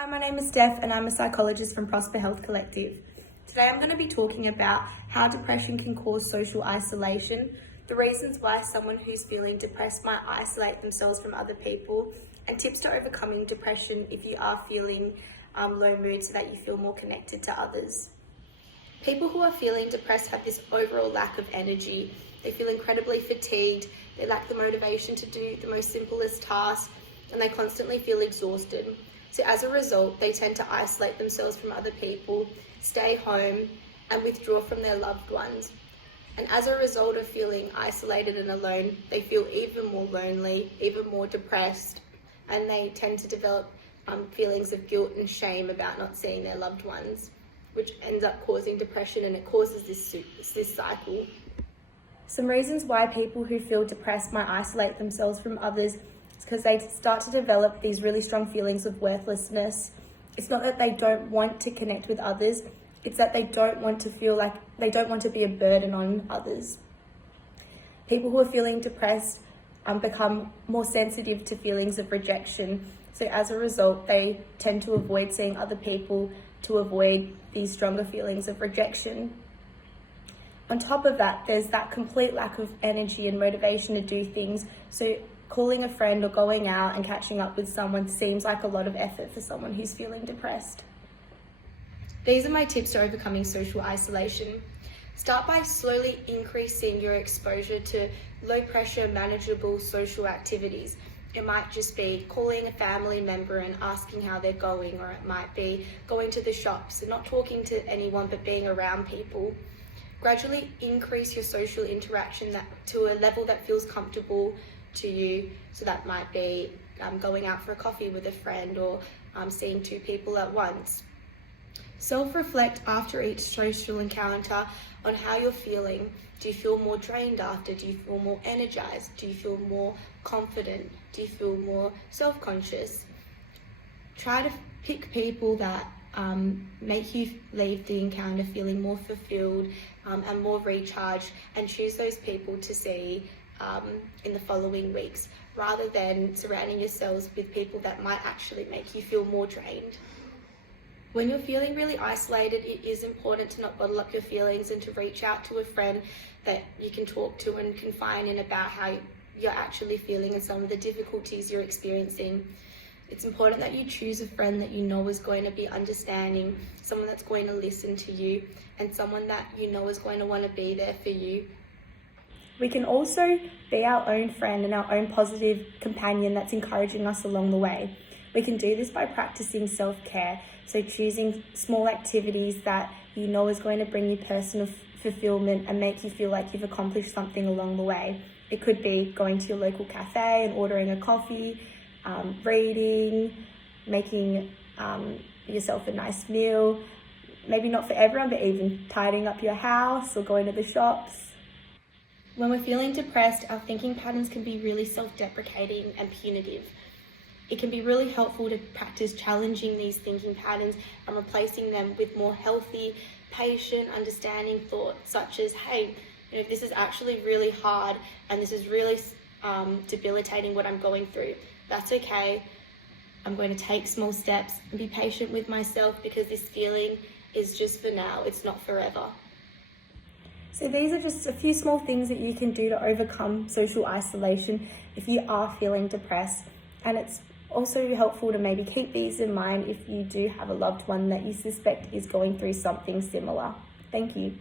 Hi, my name is Steph and I'm a psychologist from Prosper Health Collective. Today I'm going to be talking about how depression can cause social isolation, the reasons why someone who's feeling depressed might isolate themselves from other people, and tips to overcoming depression if you are feeling low mood so that you feel more connected to others. People who are feeling depressed have this overall lack of energy. They feel incredibly fatigued, they lack the motivation to do the most simplest tasks, and they constantly feel exhausted. So as a result, they tend to isolate themselves from other people, stay home, and withdraw from their loved ones. And as a result of feeling isolated and alone, they feel even more lonely, even more depressed, and they tend to develop feelings of guilt and shame about not seeing their loved ones, which ends up causing depression, and it causes this cycle. Some reasons why people who feel depressed might isolate themselves from others is because they start to develop these really strong feelings of worthlessness. It's not that they don't want to connect with others, it's that they don't want to feel like they don't want to be a burden on others. People who are feeling depressed become more sensitive to feelings of rejection. So as a result, they tend to avoid seeing other people to avoid these stronger feelings of rejection. On top of that, there's that complete lack of energy and motivation to do things. So calling a friend or going out and catching up with someone seems like a lot of effort for someone who's feeling depressed. These are my tips to overcoming social isolation. Start by slowly increasing your exposure to low pressure, manageable social activities. It might just be calling a family member and asking how they're going, or it might be going to the shops and not talking to anyone but being around people. Gradually increase your social interaction to a level that feels comfortable to you. So that might be going out for a coffee with a friend, or seeing two people at once. Self-reflect after each social encounter on how you're feeling. Do you feel more drained after? Do you feel more energized? Do you feel more confident? Do you feel more self-conscious? Try to pick people that make you leave the encounter feeling more fulfilled and more recharged, and choose those people to see in the following weeks, rather than surrounding yourselves with people that might actually make you feel more drained. When you're feeling really isolated, it is important to not bottle up your feelings and to reach out to a friend that you can talk to and confide in about how you're actually feeling and some of the difficulties you're experiencing. It's important that you choose a friend that you know is going to be understanding, someone that's going to listen to you, and someone that you know is going to want to be there for you. We can also be our own friend and our own positive companion that's encouraging us along the way. We can do this by practicing self-care, so choosing small activities that you know is going to bring you personal fulfillment and make you feel like you've accomplished something along the way. It could be going to your local cafe and ordering a coffee, reading, making yourself a nice meal, maybe not for everyone, but even tidying up your house or going to the shops. When we're feeling depressed, our thinking patterns can be really self-deprecating and punitive. It can be really helpful to practice challenging these thinking patterns and replacing them with more healthy, patient, understanding thoughts, such as, hey, this is actually really hard and this is really debilitating what I'm going through. That's okay. I'm going to take small steps and be patient with myself, because this feeling is just for now, it's not forever. So these are just a few small things that you can do to overcome social isolation if you are feeling depressed. And it's also helpful to maybe keep these in mind if you do have a loved one that you suspect is going through something similar. Thank you.